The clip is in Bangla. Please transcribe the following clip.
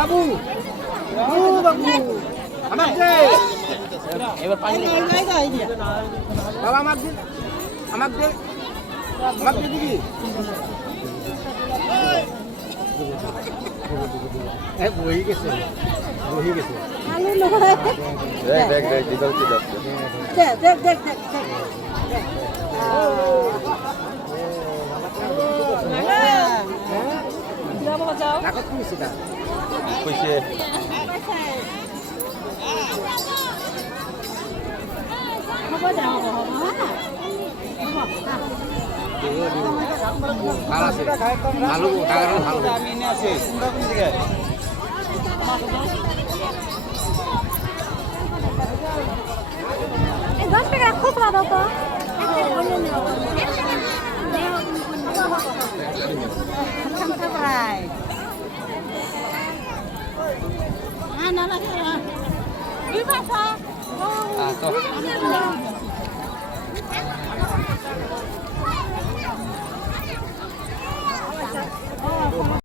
বাবু বাবু আমার দে এবার পানি বাবা আমার দে আমার দে আমার দে দিবি বহি গেছে বহি গেছে আলু নয় দেখ দেখ দিদার কি যাচ্ছে দেখ কাগজ কি সেটা কইছে ভালো আছে ভালো টাকাটা ভালো আমি এনে আছি তোমরা কোন দিকে এই 10 টাকা খুচরা দাও তো তো